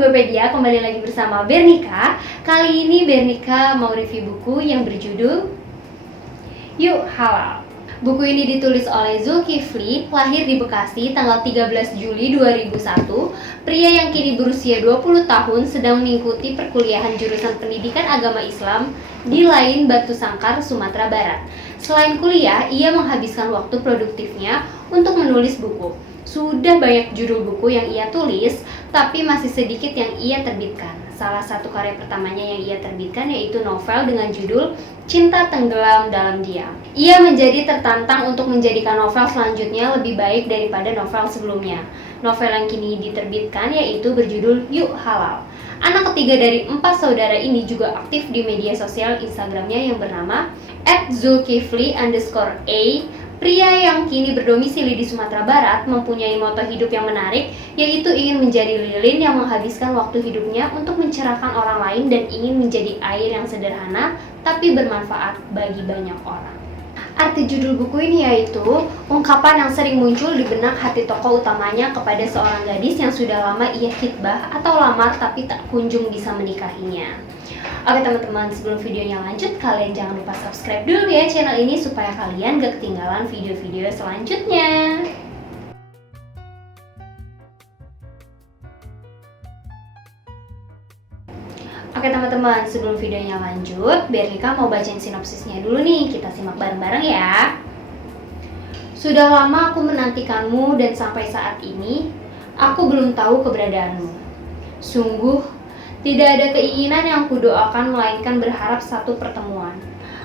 Bukupedia, kembali lagi bersama Bernika. Kali ini Bernika mau review buku yang berjudul Yuk Halal. Buku ini ditulis oleh Zulkifli, lahir di Bekasi tanggal 13 Juli 2001. Pria yang kini berusia 20 tahun sedang mengikuti perkuliahan jurusan pendidikan agama Islam di Lain Batu Sangkar, Sumatera Barat. Selain kuliah, ia menghabiskan waktu produktifnya untuk menulis buku. Sudah banyak judul buku yang ia tulis, tapi masih sedikit yang ia terbitkan. Salah satu karya pertamanya yang ia terbitkan yaitu novel dengan judul Cinta Tenggelam Dalam Diam. Ia menjadi tertantang untuk menjadikan novel selanjutnya lebih baik daripada novel sebelumnya. Novel yang kini diterbitkan yaitu berjudul Yuk Halal. Anak ketiga dari 4 saudara ini juga aktif di media sosial Instagramnya yang bernama @zulkifli_a. Pria yang kini berdomisili di Sumatera Barat mempunyai moto hidup yang menarik, yaitu ingin menjadi lilin yang menghabiskan waktu hidupnya untuk mencerahkan orang lain dan ingin menjadi air yang sederhana tapi bermanfaat bagi banyak orang. Arti judul buku ini yaitu ungkapan yang sering muncul di benak hati tokoh utamanya kepada seorang gadis yang sudah lama ia khitbah atau lamar tapi tak kunjung bisa menikahinya. Oke teman-teman, sebelum videonya lanjut, kalian jangan lupa subscribe dulu ya channel ini supaya kalian gak ketinggalan video-video selanjutnya. Oke teman-teman, sebelum videonya lanjut, Bernika mau bacain sinopsisnya dulu nih, kita simak bareng-bareng ya. Sudah lama aku menantikanmu dan sampai saat ini, aku belum tahu keberadaanmu. Sungguh, tidak ada keinginan yang kudoakan melainkan berharap satu pertemuan.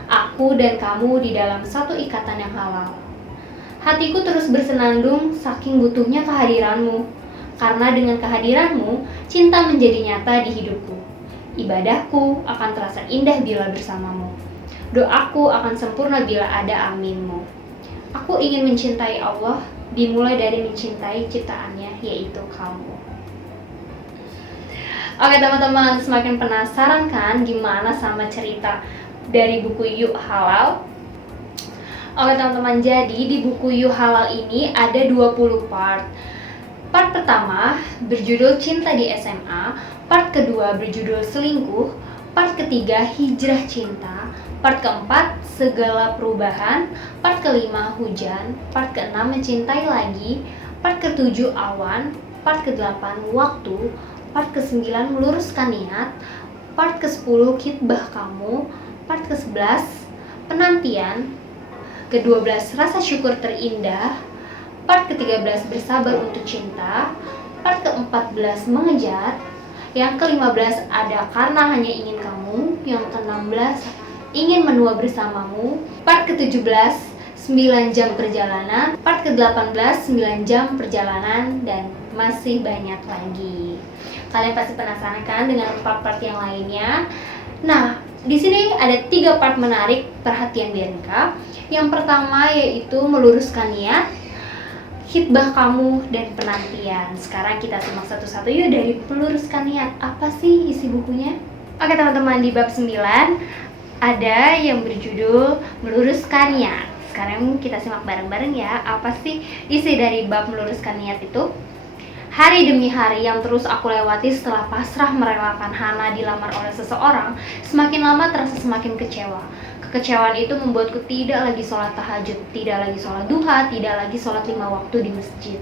Aku dan kamu di dalam satu ikatan yang halal. Hatiku terus bersenandung saking butuhnya kehadiranmu. Karena dengan kehadiranmu, cinta menjadi nyata di hidupku. Ibadahku akan terasa indah bila bersamamu. Doaku akan sempurna bila ada aminmu. Aku ingin mencintai Allah, dimulai dari mencintai ciptaannya, yaitu kamu. Oke teman-teman, semakin penasaran kan gimana sama cerita dari buku Yuk Halal? Oke teman-teman, jadi di buku Yuk Halal ini ada 20 part. Part pertama berjudul Cinta di SMA, part kedua berjudul Selingkuh, part ketiga Hijrah Cinta, part keempat Segala Perubahan, part kelima Hujan, part keenam Mencintai Lagi, part ketujuh Awan, part kedelapan Waktu, part ke-9 Meluruskan Niat, part ke-10 Khitbah Kamu, part ke-11 Penantian, ke-12 Rasa Syukur Terindah, part ke-13 Bersabar Untuk Cinta, part ke-14 Mengejar, yang ke-15 Ada Karena Hanya Ingin Kamu, yang ke-16 Ingin Menua Bersamamu, part ke-17 9 jam perjalanan, part ke-18 9 jam perjalanan, dan masih banyak lagi. Kalian pasti penasaran kan dengan part-part yang lainnya? Nah, di sini ada 3 part menarik perhatian Bernika. Yang pertama yaitu Meluruskan Niat, Khitbah Kamu, dan Penantian. Sekarang kita simak satu-satu yuk dari Meluruskan Niat. Apa sih isi bukunya? Oke teman-teman, di bab 9 ada yang berjudul Meluruskan Niat. Sekarang kita simak bareng-bareng ya, apa sih isi dari bab Meluruskan Niat itu? Hari demi hari yang terus aku lewati setelah pasrah merelakan Hana dilamar oleh seseorang, semakin lama terasa semakin kecewa. Kekecewaan itu membuatku tidak lagi sholat tahajud, tidak lagi sholat duha, tidak lagi sholat 5 waktu di masjid.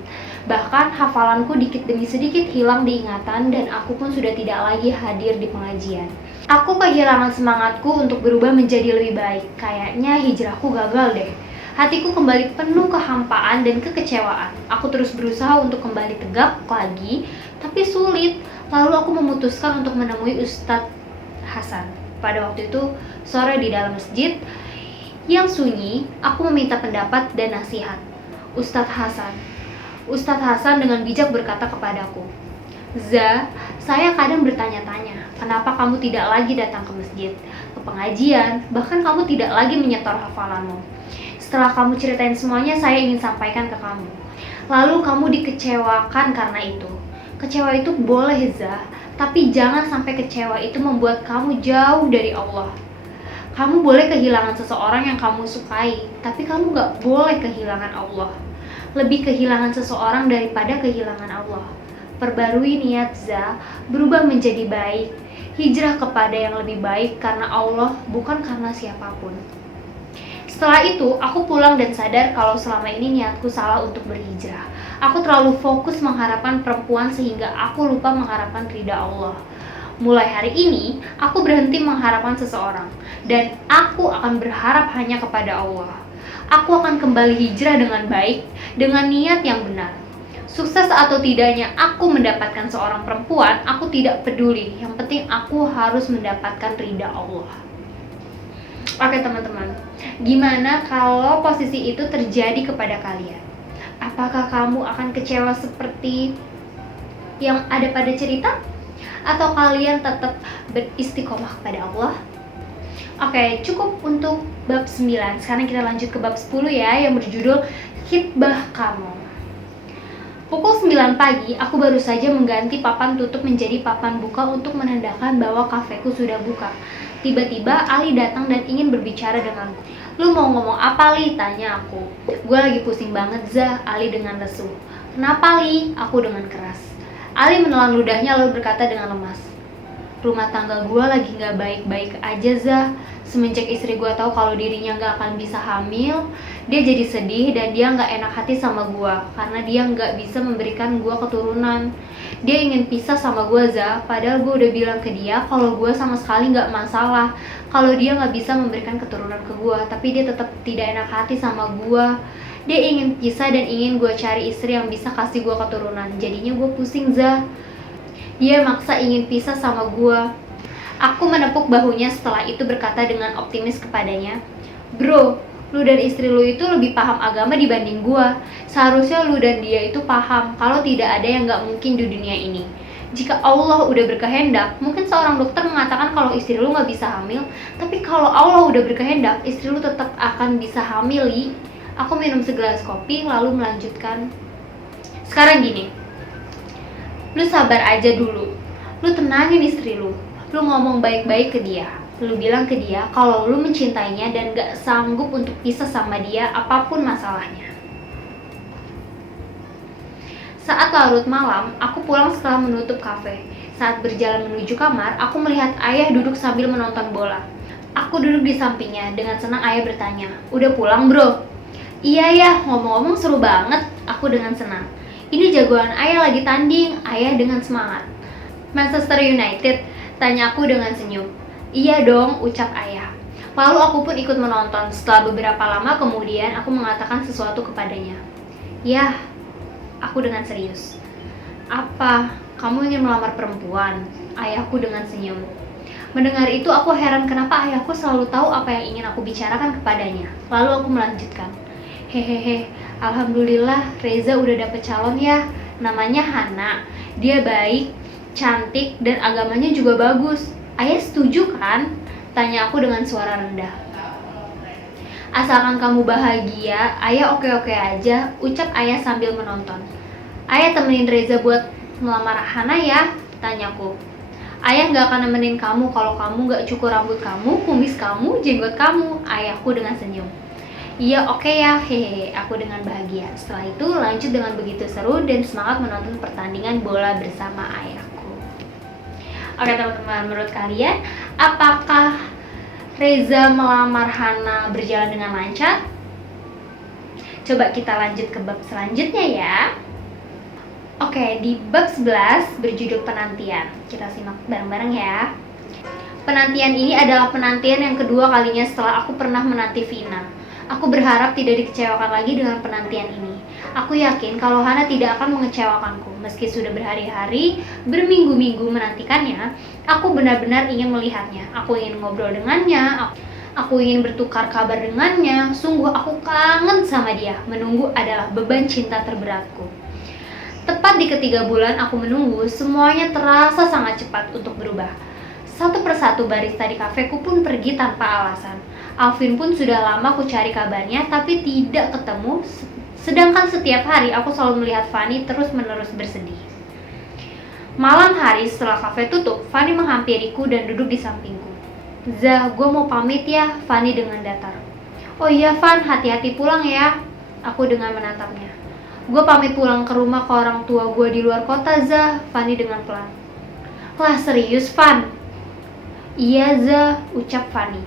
Bahkan hafalanku dikit demi sedikit hilang diingatan dan aku pun sudah tidak lagi hadir di pengajian. Aku kehilangan semangatku untuk berubah menjadi lebih baik. Kayaknya hijrahku gagal deh. Hatiku kembali penuh kehampaan dan kekecewaan. Aku terus berusaha untuk kembali tegak lagi, tapi sulit. Lalu aku memutuskan untuk menemui Ustadz Hasan. Pada waktu itu, sore di dalam masjid yang sunyi, aku meminta pendapat dan nasihat. Ustadz Hasan dengan bijak berkata kepadaku, "Za, saya kadang bertanya-tanya, kenapa kamu tidak lagi datang ke masjid, ke pengajian, bahkan kamu tidak lagi menyetor hafalanmu. Setelah kamu ceritain semuanya, saya ingin sampaikan ke kamu. Lalu kamu dikecewakan karena itu. Kecewa itu boleh, Za, tapi jangan sampai kecewa itu membuat kamu jauh dari Allah. Kamu boleh kehilangan seseorang yang kamu sukai, tapi kamu gak boleh kehilangan Allah. Lebih kehilangan seseorang daripada kehilangan Allah. Perbarui niat Za, berubah menjadi baik. Hijrah kepada yang lebih baik karena Allah, bukan karena siapapun. Setelah itu, aku pulang dan sadar kalau selama ini niatku salah untuk berhijrah. Aku terlalu fokus mengharapkan perempuan sehingga aku lupa mengharapkan ridha Allah. Mulai hari ini, aku berhenti mengharapkan seseorang, dan aku akan berharap hanya kepada Allah. Aku akan kembali hijrah dengan baik, dengan niat yang benar. Sukses atau tidaknya aku mendapatkan seorang perempuan, aku tidak peduli. Yang penting aku harus mendapatkan ridha Allah. Oke teman-teman, gimana kalau posisi itu terjadi kepada kalian? Apakah kamu akan kecewa seperti yang ada pada cerita? Atau kalian tetap beristiqomah kepada Allah? Oke, cukup untuk bab 9. Sekarang kita lanjut ke bab 10 ya, yang berjudul Khitbah Kamu. Pukul 9 pagi, aku baru saja mengganti papan tutup menjadi papan buka untuk menandakan bahwa kafeku sudah buka. Tiba-tiba Ali datang dan ingin berbicara denganku. "Lu mau ngomong apa, Li?" tanya aku. "Gue lagi pusing banget, Zah," Ali dengan lesu. "Kenapa, Li?" Aku dengan keras. Ali menelan ludahnya lalu berkata dengan lemas, "Rumah tangga gue lagi gak baik-baik aja, Zah. Semenjak istri gue tahu kalau dirinya gak akan bisa hamil, dia jadi sedih dan dia gak enak hati sama gue karena dia gak bisa memberikan gue keturunan. Dia ingin pisah sama gue, Zah, padahal gue udah bilang ke dia kalau gue sama sekali gak masalah kalau dia gak bisa memberikan keturunan ke gue, tapi dia tetap tidak enak hati sama gue. Dia ingin pisah dan ingin gue cari istri yang bisa kasih gue keturunan. Jadinya gue pusing, Zah. Dia maksa ingin pisah sama gue." Aku menepuk bahunya setelah itu berkata dengan optimis kepadanya, "Bro, lu dan istri lu itu lebih paham agama dibanding gue. Seharusnya lu dan dia itu paham kalau tidak ada yang gak mungkin di dunia ini. Jika Allah udah berkehendak, mungkin seorang dokter mengatakan kalau istri lu gak bisa hamil, tapi kalau Allah udah berkehendak, istri lu tetap akan bisa hamil, Li." Aku minum segelas kopi lalu melanjutkan, "Sekarang gini, lu sabar aja dulu. Lu tenangin istri lu. Lu ngomong baik-baik ke dia. Lu bilang ke dia kalau lu mencintainya dan gak sanggup untuk pisah sama dia apapun masalahnya." Saat larut malam, aku pulang setelah menutup kafe. Saat berjalan menuju kamar, aku melihat ayah duduk sambil menonton bola. Aku duduk di sampingnya. Dengan senang ayah bertanya, "Udah pulang, bro?" "Iya ya, ngomong-ngomong seru banget," aku dengan senang. "Ini jagoan ayah lagi tanding," ayah dengan semangat. "Manchester United?" tanya aku dengan senyum. "Iya dong," ucap ayah. Lalu aku pun ikut menonton. Setelah beberapa lama kemudian aku mengatakan sesuatu kepadanya. "Yah," aku dengan serius. "Apa, kamu ingin melamar perempuan?" ayahku dengan senyum. Mendengar itu aku heran kenapa ayahku selalu tahu apa yang ingin aku bicarakan kepadanya. Lalu aku melanjutkan, "Hehehe, alhamdulillah Reza udah dapet calon ya. Namanya Hana. Dia baik, cantik, dan agamanya juga bagus. Ayah setuju kan?" tanya aku dengan suara rendah. "Asalkan kamu bahagia, ayah oke-oke aja," ucap ayah sambil menonton. "Ayah temenin Reza buat melamar Hana ya?" tanyaku. "Ayah gak akan nemenin kamu kalau kamu gak cukur rambut kamu, kumis kamu, jenggot kamu," ayahku dengan senyum. "Iya oke ya, hehehe," aku dengan bahagia. Setelah itu lanjut dengan begitu seru dan semangat menonton pertandingan bola bersama ayahku. Oke teman-teman, menurut kalian apakah Reza melamar Hana berjalan dengan lancar? Coba kita lanjut ke bab selanjutnya ya. Oke, di bab 11 berjudul penantian. Kita simak bareng-bareng ya. Penantian ini adalah penantian yang kedua kalinya setelah aku pernah menanti Vina. Aku berharap tidak dikecewakan lagi dengan penantian ini. Aku yakin kalau Hana tidak akan mengecewakanku. Meski sudah berhari-hari, berminggu-minggu menantikannya, aku benar-benar ingin melihatnya. Aku ingin ngobrol dengannya, aku ingin bertukar kabar dengannya. Sungguh aku kangen sama dia. Menunggu adalah beban cinta terberatku. Tepat di ketiga bulan aku menunggu, semuanya terasa sangat cepat untuk berubah. Satu persatu barista di kafeku pun pergi tanpa alasan. Alvin pun sudah lama aku cari kabarnya tapi tidak ketemu. Sedangkan setiap hari aku selalu melihat Fanny terus-menerus bersedih. Malam hari setelah kafe tutup, Fanny menghampiriku dan duduk di sampingku. "Zah, gue mau pamit ya," Fanny dengan datar. "Oh iya Van, hati-hati pulang ya," aku dengan menatapnya. Gue pamit pulang ke rumah ke orang tua gue di luar kota, Zah, Fanny dengan pelan. Lah serius, Fan? Iya, Zah, ucap Fanny.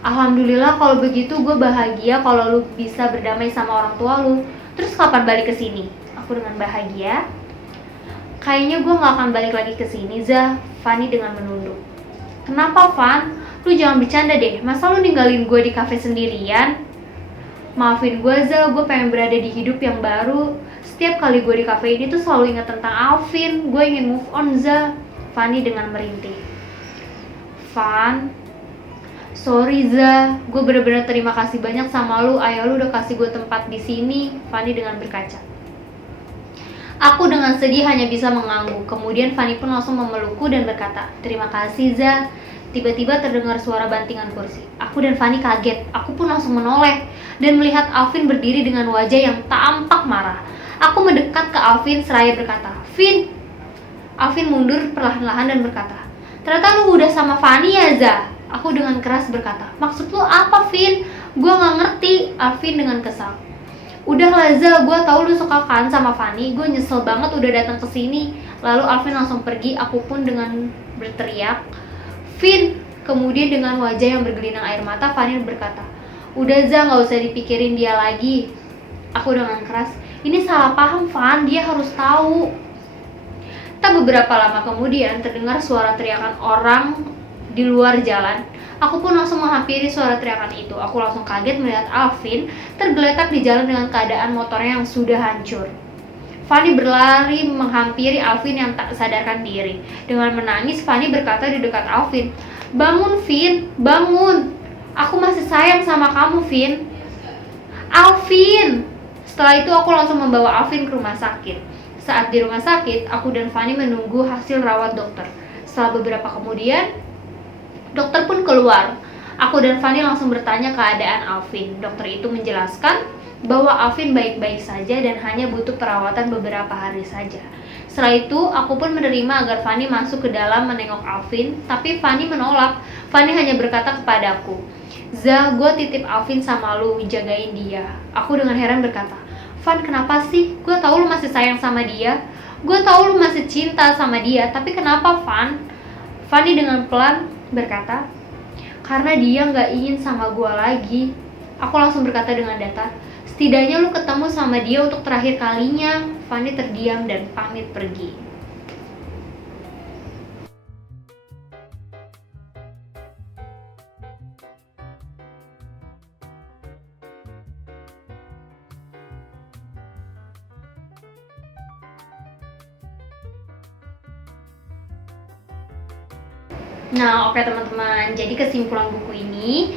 Alhamdulillah kalau begitu gue bahagia kalau lu bisa berdamai sama orang tua lu. Terus kapan balik ke sini? Aku dengan bahagia. Kayaknya gue gak akan balik lagi ke sini, Zah, Fanny dengan menunduk. Kenapa, Fan? Lu jangan bercanda deh, masa lu ninggalin gue di kafe sendirian? Maafin gue, Zah, gue pengen berada di hidup yang baru. Setiap kali gue di kafe ini tuh selalu ingat tentang Alvin. Gue ingin move on, Zah, Fanny dengan merintih. Fan, sorry Zah, gue bener-bener terima kasih banyak sama lu. Ayah lu udah kasih gue tempat di sini, Fanny dengan berkaca. Aku dengan sedih hanya bisa mengangguk. Kemudian Fanny pun langsung memelukku dan berkata, terima kasih Zah. Tiba-tiba terdengar suara bantingan kursi. Aku dan Fanny kaget. Aku pun langsung menoleh dan melihat Alvin berdiri dengan wajah yang tampak marah. Aku mendekat ke Alvin seraya berkata, Vin. Alvin mundur perlahan-lahan dan berkata, ternyata lu udah sama Fanny ya, Zah? Aku dengan keras berkata, maksud lu apa, Vin? Gue gak ngerti, Alvin dengan kesal. Udah lah, Zah, gue tahu lu suka kan sama Fanny. Gue nyesel banget udah datang ke sini. Lalu Alvin langsung pergi. Aku pun dengan berteriak, Vin. Kemudian dengan wajah yang bergelinang air mata, Fanny berkata, udah Zah, gak usah dipikirin dia lagi. Aku dengan keras, ini salah paham, Van. Dia harus tahu. Tak beberapa lama kemudian terdengar suara teriakan orang di luar jalan. Aku pun langsung menghampiri suara teriakan itu. Aku langsung kaget melihat Alvin tergeletak di jalan dengan keadaan motornya yang sudah hancur. Fanny berlari menghampiri Alvin yang tak sadarkan diri. Dengan menangis, Fanny berkata di dekat Alvin, bangun Vin, bangun. Aku masih sayang sama kamu, Vin. Alvin! Setelah itu aku langsung membawa Alvin ke rumah sakit. Saat di rumah sakit, aku dan Fanny menunggu hasil rawat dokter. Setelah beberapa kemudian, dokter pun keluar. Aku dan Fanny langsung bertanya keadaan Alvin. Dokter itu menjelaskan bahwa Alvin baik-baik saja dan hanya butuh perawatan beberapa hari saja. Setelah itu, aku pun menerima agar Fanny masuk ke dalam menengok Alvin, tapi Fanny menolak. Fanny hanya berkata kepadaku, Zah, gue titip Alvin sama lu, jagain dia. Aku dengan heran berkata, Van, kenapa sih? Gue tahu lu masih sayang sama dia. Gue tahu lu masih cinta sama dia, tapi kenapa, Van? Fanny dengan pelan berkata, karena dia gak ingin sama gue lagi. Aku langsung berkata dengan datar, setidaknya lu ketemu sama dia untuk terakhir kalinya. Fanny terdiam dan pamit pergi. Nah, oke teman-teman, jadi kesimpulan buku ini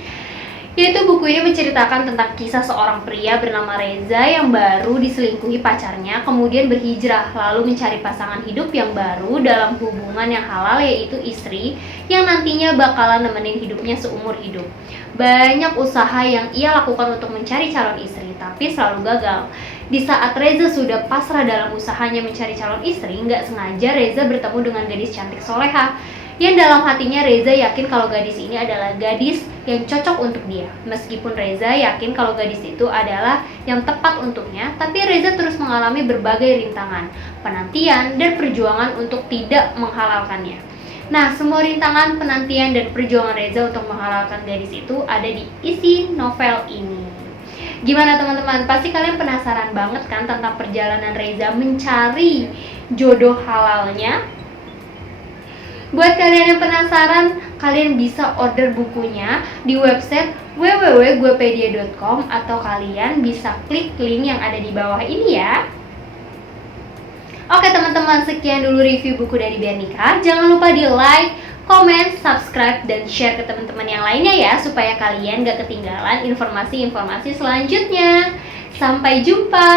yaitu buku ini menceritakan tentang kisah seorang pria bernama Reza yang baru diselingkuhi pacarnya, kemudian berhijrah lalu mencari pasangan hidup yang baru dalam hubungan yang halal, yaitu istri yang nantinya bakalan nemenin hidupnya seumur hidup. Banyak usaha yang ia lakukan untuk mencari calon istri, tapi selalu gagal. Di saat Reza sudah pasrah dalam usahanya mencari calon istri, nggak sengaja Reza bertemu dengan gadis cantik soleha yang dalam hatinya Reza yakin kalau gadis ini adalah gadis yang cocok untuk dia. Meskipun Reza yakin kalau gadis itu adalah yang tepat untuknya, tapi Reza terus mengalami berbagai rintangan, penantian, dan perjuangan untuk tidak menghalalkannya. Nah, semua rintangan, penantian, dan perjuangan Reza untuk menghalalkan gadis itu ada di isi novel ini. Gimana teman-teman? Pasti kalian penasaran banget kan tentang perjalanan Reza mencari jodoh halalnya? Buat kalian yang penasaran, kalian bisa order bukunya di website www.guepedia.com atau kalian bisa klik link yang ada di bawah ini ya. Oke teman-teman, sekian dulu review buku dari Bernika. Jangan lupa di like, comment, subscribe, dan share ke teman-teman yang lainnya ya, supaya kalian gak ketinggalan informasi-informasi selanjutnya. Sampai jumpa!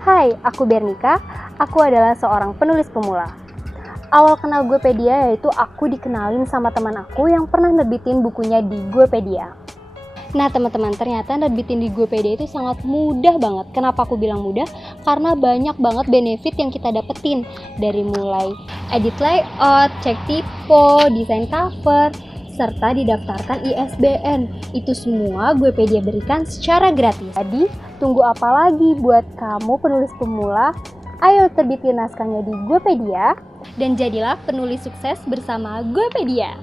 Hai, aku Bernika. Aku adalah seorang penulis pemula. Awal kenal Guepedia yaitu aku dikenalin sama teman aku yang pernah nerbitin bukunya di Guepedia. Nah teman-teman, ternyata nerbitin di Guepedia itu sangat mudah banget. Kenapa aku bilang mudah? Karena banyak banget benefit yang kita dapetin. Dari mulai edit layout, cek typo, desain cover, serta didaftarkan ISBN. Itu semua Guepedia berikan secara gratis. Jadi, tunggu apa lagi buat kamu penulis pemula? Ayo terbitin naskahnya di Guepedia dan jadilah penulis sukses bersama Guepedia.